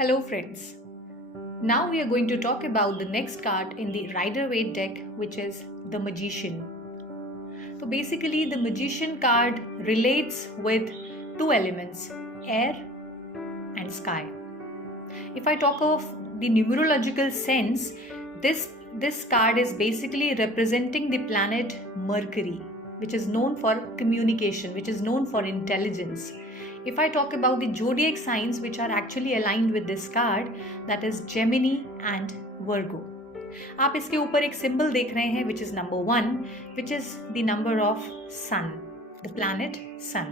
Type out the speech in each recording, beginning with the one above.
Hello friends. Now we are going to talk about the next card in the Rider-Waite deck, which is the Magician. So basically the Magician card relates with two elements, air and sky. If I talk of the numerological sense, this card is basically representing the planet Mercury, which is known for communication, which is known for intelligence. If I talk about the zodiac signs which are actually aligned with this card, that is Gemini and Virgo. आप इसके ऊपर एक symbol देख रहे हैं which is number 1, which is the number of sun, the planet sun.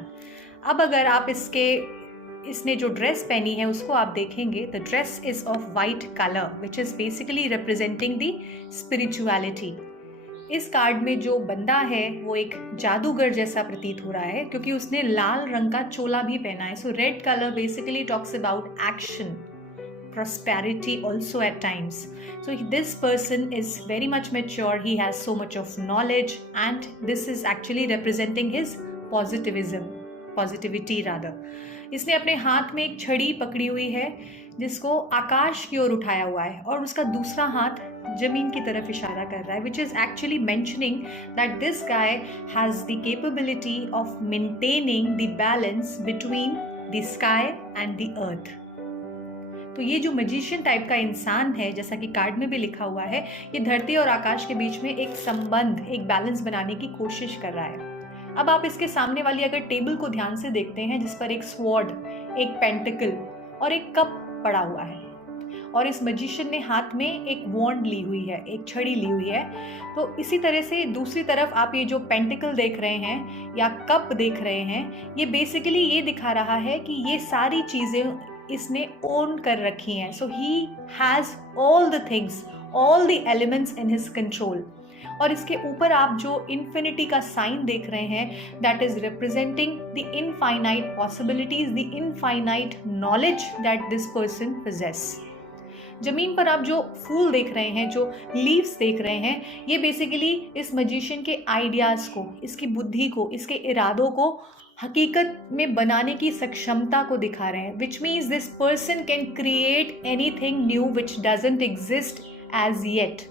अब अगर आप इसने जो ड्रेस पहनी है उसको आप देखेंगे, the dress is of white colour which is basically representing the spirituality. इस कार्ड में जो बंदा है वो एक जादूगर जैसा प्रतीत हो रहा है क्योंकि उसने लाल रंग का चोला भी पहना है. So red colour basically talks about action, prosperity also at times. So this person is very much mature, he has so much of knowledge and this is actually representing his positivity rather. इसने अपने हाथ में एक छड़ी पकड़ी हुई है जिसको आकाश की ओर उठाया हुआ है और उसका दूसरा हाथ जमीन की तरफ इशारा कर रहा है, which is actually mentioning that this guy has the capability of maintaining the balance between the sky and the earth. तो ये जो मैजिशियन टाइप का इंसान है, जैसा कि कार्ड में भी लिखा हुआ है, ये धरती और आकाश के बीच में एक संबंध, एक बैलेंस बनाने की कोशिश कर रहा है. अब आप इसके सामने वाली अगर टेबल को ध्यान से देखते हैं जिस पर एक स्वॉर्ड, एक पेंटिकल और एक कप पड़ा हुआ है और इस मैजिशियन ने हाथ में एक वॉन्ड ली हुई है, एक छड़ी ली हुई है. तो इसी तरह से दूसरी तरफ आप ये जो पेंटिकल देख रहे हैं या कप देख रहे हैं, ये बेसिकली ये दिखा रहा है कि ये सारी चीज़ें इसने ओन कर रखी हैं. So he has all the things, all the elements in his control. और इसके ऊपर आप जो इन्फिनिटी का साइन देख रहे हैं, that is representing the infinite possibilities, the infinite knowledge that this person possess. जमीन पर आप जो फूल देख रहे हैं, जो लीव्स देख रहे हैं, ये बेसिकली इस मैजिशियन के आइडियाज़ को, इसकी बुद्धि को, इसके इरादों को हकीकत में बनाने की सक्षमता को दिखा रहे हैं. Which means this person can create anything new which doesn't exist as yet.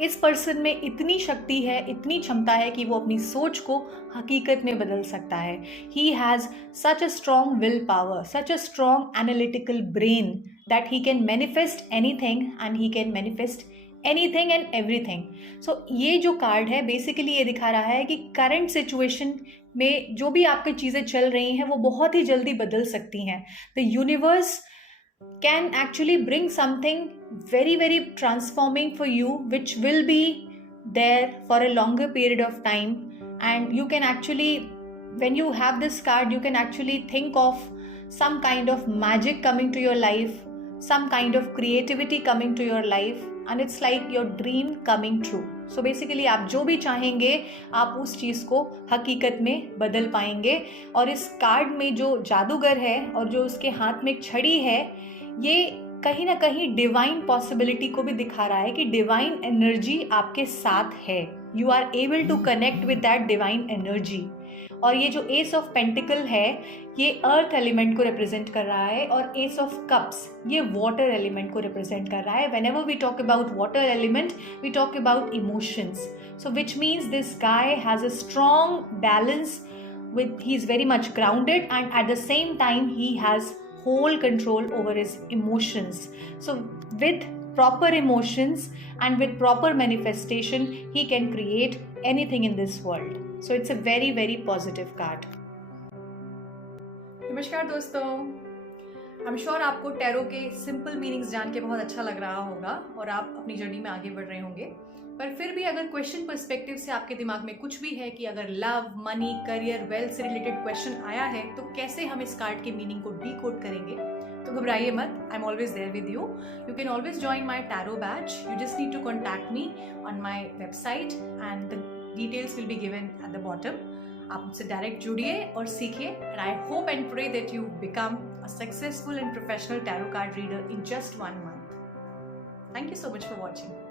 इस पर्सन में इतनी शक्ति है, इतनी क्षमता है कि वो अपनी सोच को हकीकत में बदल सकता है. He has such a strong will power, such a strong analytical brain that he can manifest anything and he can manifest anything and everything. So ये जो कार्ड है बेसिकली ये दिखा रहा है कि करंट सिचुएशन में जो भी आपकी चीज़ें चल रही हैं वो बहुत ही जल्दी बदल सकती हैं. The universe can actually bring something very, very transforming for you, which will be there for a longer period of time. And you can actually, when you have this card, you can actually think of some kind of magic coming to your life, some kind of creativity coming to your life, and it's like your dream coming true. So basically आप जो भी चाहेंगे आप उस चीज़ को हकीकत में बदल पाएंगे. और इस कार्ड में जो जादूगर है और जो उसके हाथ में एक छड़ी है, ये कहीं ना कहीं डिवाइन पॉसिबिलिटी को भी दिखा रहा है कि डिवाइन एनर्जी आपके साथ है. You are able to connect with that divine energy. और ये जो एस ऑफ पेंटिकल है ये अर्थ एलिमेंट को रिप्रेजेंट कर रहा है और एस ऑफ कप्स ये वाटर एलिमेंट को रिप्रेजेंट कर रहा है. Whenever we talk about water element we talk about emotions. So which means this guy has a strong balance with he is very much grounded and at the same time he has whole control over his emotions. So with proper emotions and with proper manifestation he can create anything in this world. So it's a very, very positive card. नमस्कार दोस्तों, I'm sure आपको tarot के simple meanings जान के बहुत अच्छा लग रहा होगा और आप अपनी जर्नी में आगे बढ़ रहे होंगे. पर फिर भी अगर क्वेश्चन पर्सपेक्टिव से आपके दिमाग में कुछ भी है कि अगर लव, मनी, करियर, वेल्थ से रिलेटेड क्वेश्चन आया है तो कैसे हम इस कार्ड के मीनिंग को डीकोड करेंगे, तो घबराइए मत. I am always there with you. You can always join my tarot batch. You just need to contact me on my website and the details will be given at the bottom. आप मुझसे direct जुड़िए और सीखिए. And I hope and pray that you become a successful and professional tarot card reader in just 1 month. Thank you so much for watching.